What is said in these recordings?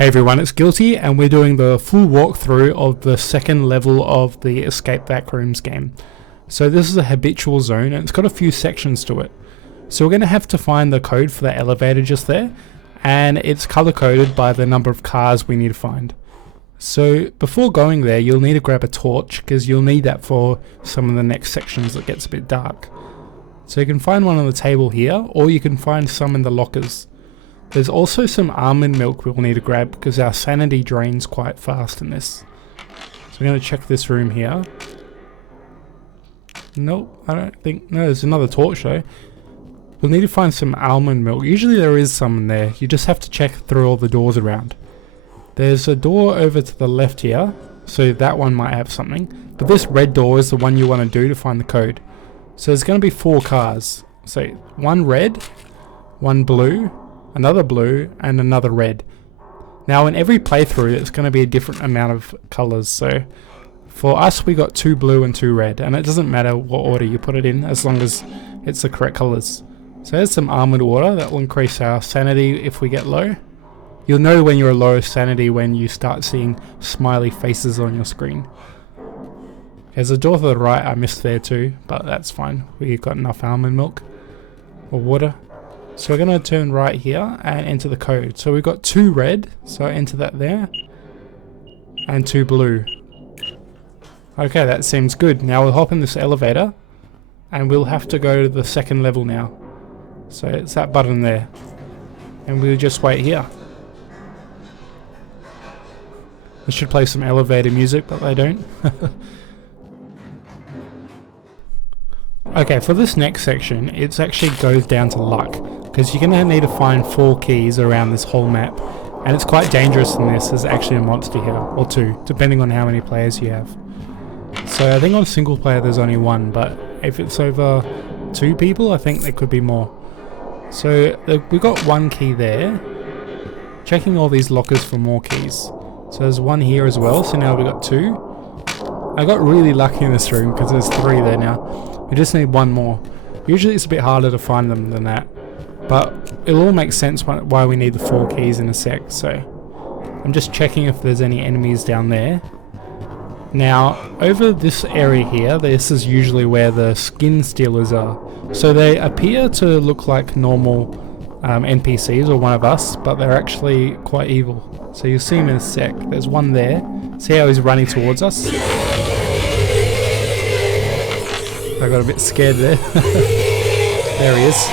Hey everyone, it's Guilty and we're doing the full walkthrough of the second level of the Escape Backrooms game. So this is a habitual zone and it's got a few sections to it. So we're going to have to find the code for the elevator just there, and it's color coded by the number of cars we need to find. So before going there you'll need to grab a torch because you'll need that for some of the next sections that gets a bit dark. So you can find one on the table here, or you can find some in the lockers. There's also some almond milk we'll need to grab because our sanity drains quite fast in this. So I'm going to check this room here. Nope, I don't think... No, there's another torch though. We'll need to find some almond milk. Usually there is some in there. You just have to check through all the doors around. There's a door over to the left here, so that one might have something. But this red door is the one you want to do to find the code. So there's going to be 4 cars. So one red, one blue, another blue, and another red. Now in every playthrough it's going to be a different amount of colours, so for us we got 2 blue and 2 red, and it doesn't matter what order you put it in as long as it's the correct colours. So there's some almond water that will increase our sanity if we get low. You'll know when you're low sanity when you start seeing smiley faces on your screen. There's a door to the right I missed there too, but that's fine, we've got enough almond milk or water. So we're going to turn right here and enter the code. So we've got 2 red, so enter that there, and 2 blue. Okay, that seems good. Now we'll hop in this elevator and we'll have to go to the second level now. So it's that button there, and we'll just wait here. This should play some elevator music, but they don't. Okay, for this next section, it actually goes down to luck, because you're going to need to find 4 keys around this whole map, and it's quite dangerous in this. There's actually a monster here, or 2, depending on how many players you have. So I think on single player there's only 1, but if it's over 2 people I think there could be more. So we've got 1 key there, checking all these lockers for more keys. So there's 1 here as well, so now we've got 2. I got really lucky in this room because there's 3 there now. We just need 1 more. Usually it's a bit harder to find them than that, but it'll all make sense why we need the 4 keys in a sec. So I'm just checking if there's any enemies down there. Now over this area here, this is usually where the skin stealers are. So they appear to look like normal NPCs or one of us, but they're actually quite evil. So you'll see him in a sec. There's one there. See how he's running towards us? I got a bit scared there. There he is.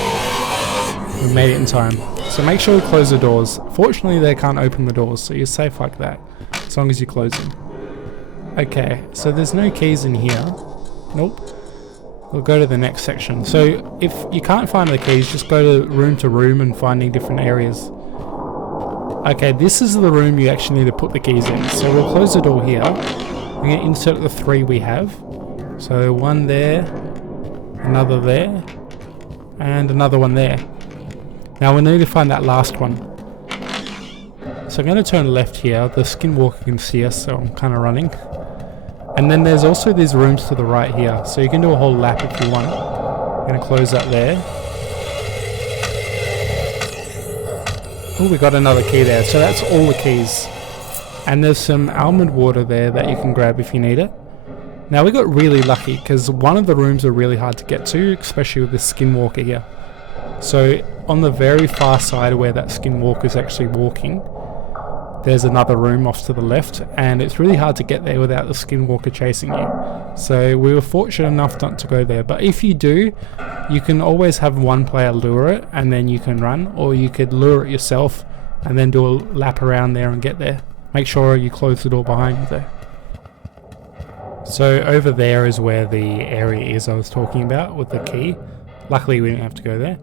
We made it in time. So make sure we close the doors. Fortunately they can't open the doors, so you're safe like that, as long as you close them. Okay, so there's no keys in here. Nope. We'll go to the next section. So if you can't find the keys, just go to room and finding different areas. Okay, this is the room you actually need to put the keys in. So we'll close the door here. We're going to insert the 3 we have. So 1 there, another there, and another one there. Now we need to find that last one. So I'm going to turn left here. The skinwalker can see us, so I'm kind of running. And then there's also these rooms to the right here, so you can do a whole lap if you want. I'm going to close that there. Oh, we got another key there, so that's all the keys. And there's some almond water there that you can grab if you need it. Now we got really lucky because one of the rooms are really hard to get to, especially with this skinwalker here. So on the very far side where that skinwalker is actually walking, there's another room off to the left, and it's really hard to get there without the skinwalker chasing you. So we were fortunate enough not to go there, but if you do, you can always have one player lure it and then you can run, or you could lure it yourself and then do a lap around there and get there. Make sure you close the door behind you there. So over there is where the area is I was talking about with the key. Luckily we didn't have to go there.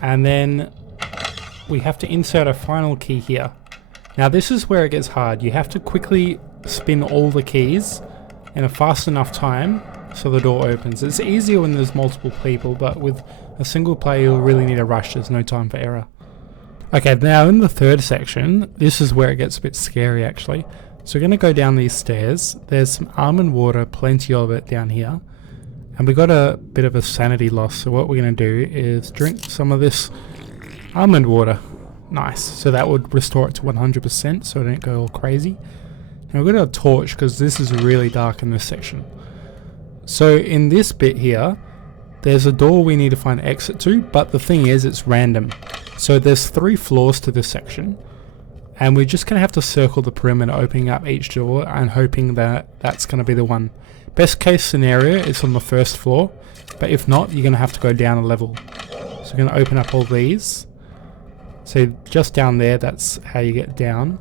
And then we have to insert a final key here. Now this is where it gets hard. You have to quickly spin all the keys in a fast enough time so the door opens. It's easier when there's multiple people, but with a single player you'll really need a rush. There's no time for error. Okay, now in the 3rd section, this is where it gets a bit scary actually. So we're going to go down these stairs. There's some almond water, plenty of it down here. And we got a bit of a sanity loss. So what we're going to do is drink some of this almond water. Nice. So that would restore it to 100% so it don't go all crazy. Now we're going to torch because this is really dark in this section. So in this bit here, there's a door we need to find exit to, but the thing is it's random. So there's 3 floors to this section, and we're just going to have to circle the perimeter, opening up each door and hoping that that's going to be the one. Best case scenario, it's on the first floor, but if not, you're going to have to go down a level. So we're going to open up all these. So just down there, that's how you get down.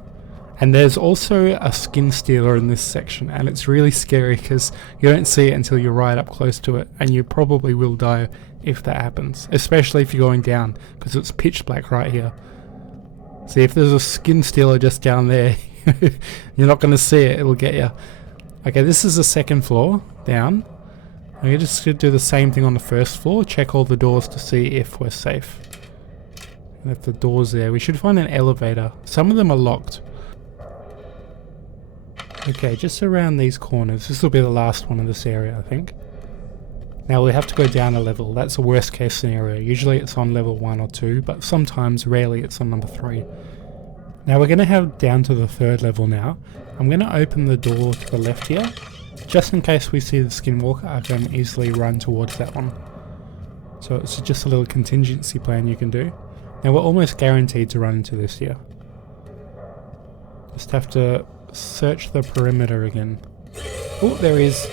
And there's also a skin stealer in this section, and it's really scary because you don't see it until you're right up close to it, and you probably will die if that happens, especially if you're going down because it's pitch black right here. See, if there's a skin stealer just down there, you're not going to see it, it'll get you. Okay, this is the second floor down. I'm just going to do the same thing on the first floor, check all the doors to see if we're safe. And if the door's there, we should find an elevator. Some of them are locked. Okay, just around these corners. This will be the last one in this area, I think. Now we have to go down a level. That's a worst case scenario. Usually it's on level 1 or 2, but sometimes, rarely, it's on number 3. Now we're going to head down to the 3rd level now. I'm going to open the door to the left here. Just in case we see the skinwalker, I can easily run towards that one. So it's just a little contingency plan you can do. Now we're almost guaranteed to run into this here. Just have to search the perimeter again. Oh, there he is.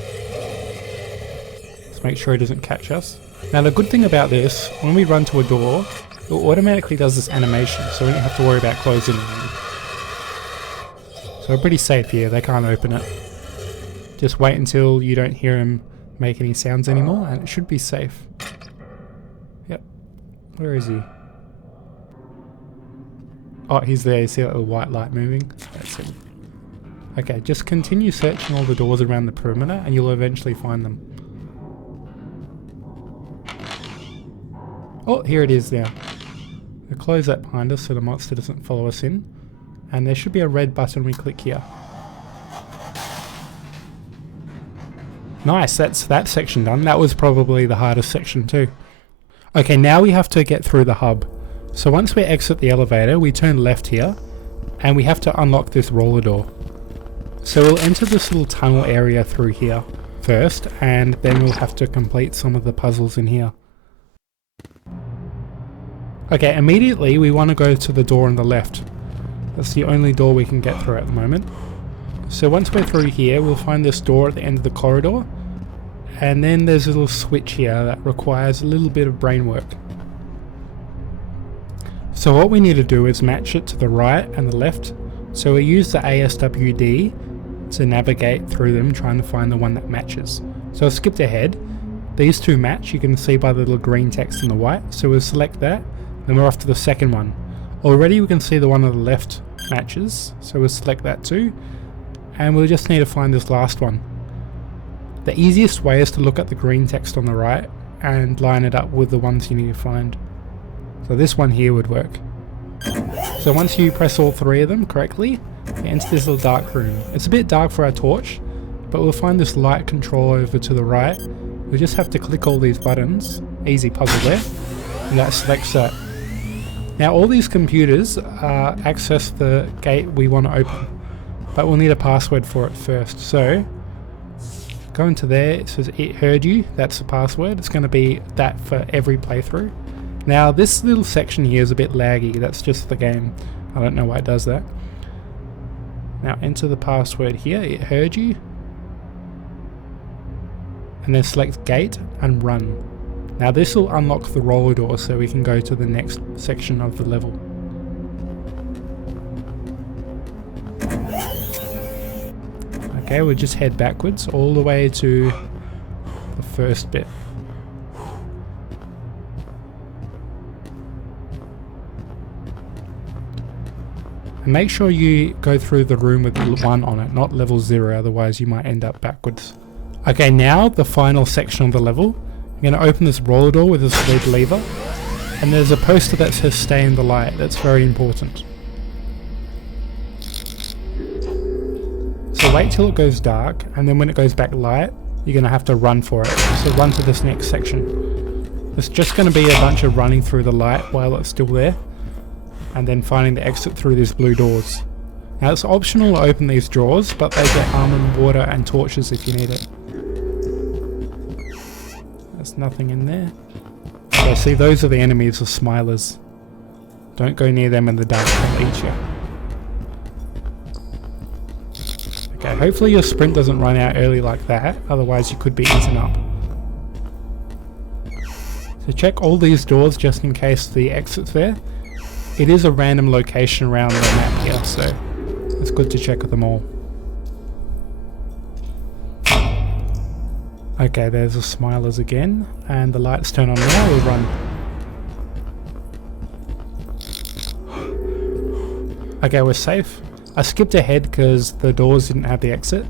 Let's make sure he doesn't catch us. Now the good thing about this, when we run to a door, it automatically does this animation, so we don't have to worry about closing it. So we're pretty safe here, they can't open it. Just wait until you don't hear him make any sounds anymore, and it should be safe. Yep. Where is he? Oh, he's there. You see that little white light moving? That's him. Okay, just continue searching all the doors around the perimeter and you'll eventually find them. Oh, here it is now. We'll close that behind us so the monster doesn't follow us in. And there should be a red button we click here. Nice, that's that section done. That was probably the hardest section too. Okay, now we have to get through the hub. So once we exit the elevator, we turn left here, and we have to unlock this roller door. So we'll enter this little tunnel area through here first, and then we'll have to complete some of the puzzles in here. Okay, immediately we want to go to the door on the left. That's the only door we can get through at the moment. So once we're through here, we'll find this door at the end of the corridor, and then there's a little switch here that requires a little bit of brain work. So what we need to do is match it to the right and the left. So we use the ASWD to navigate through them, trying to find the one that matches. So I skipped ahead. These two match, you can see by the little green text and the white. So we'll select that, then we're off to the second one. Already we can see the one on the left matches, so we'll select that too. And we'll just need to find this last one. The easiest way is to look at the green text on the right and line it up with the ones you need to find. So this one here would work. So once you press all 3 of them correctly, you enter this little dark room. It's a bit dark for our torch, but we'll find this light control over to the right. We just have to click all these buttons. Easy puzzle there. And that selects that. Now all these computers access the gate we want to open, but we'll need a password for it first. So go into there, it says it heard you, that's the password. It's going to be that for every playthrough. Now this little section here is a bit laggy, that's just the game. I don't know why it does that. Now enter the password here, it heard you. And then select gate and run. Now this will unlock the roller door so we can go to the next section of the level. Okay, we'll just head backwards all the way to the first bit. And make sure you go through the room with 1 on it, not level 0, otherwise you might end up backwards. Okay, now the final section of the level. I'm going to open this roller door with this red lever, and there's a poster that says stay in the light. That's very important. So wait till it goes dark, and then when it goes back light, you're going to have to run for it. So run to this next section. It's just going to be a bunch of running through the light while it's still there. and then finding the exit through these blue doors. Now it's optional to open these drawers, but they get almond water and torches if you need it. There's nothing in there. Okay, see, those are the enemies of Smilers. Don't go near them in the dark, they'll eat you. Okay, hopefully your sprint doesn't run out early like that, otherwise you could be eaten up. So check all these doors just in case the exit's there. It is a random location around the map here, so it's good to check them all. Okay, there's the Smilers again, and the lights turn on now, we'll run. Okay, we're safe. I skipped ahead because the doors didn't have the exit.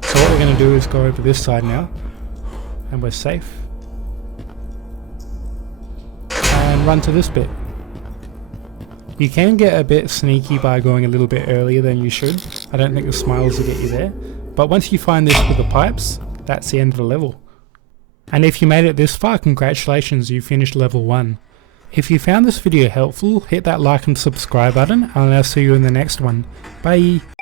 So what we're going to do is go over this side now, and we're safe. And run to this bit. You can get a bit sneaky by going a little bit earlier than you should. I don't think the Smilers will get you there. But once you find this with the pipes, that's the end of the level. And if you made it this far, congratulations, you finished level 1. If you found this video helpful, hit that like and subscribe button, and I'll see you in the next one. Bye!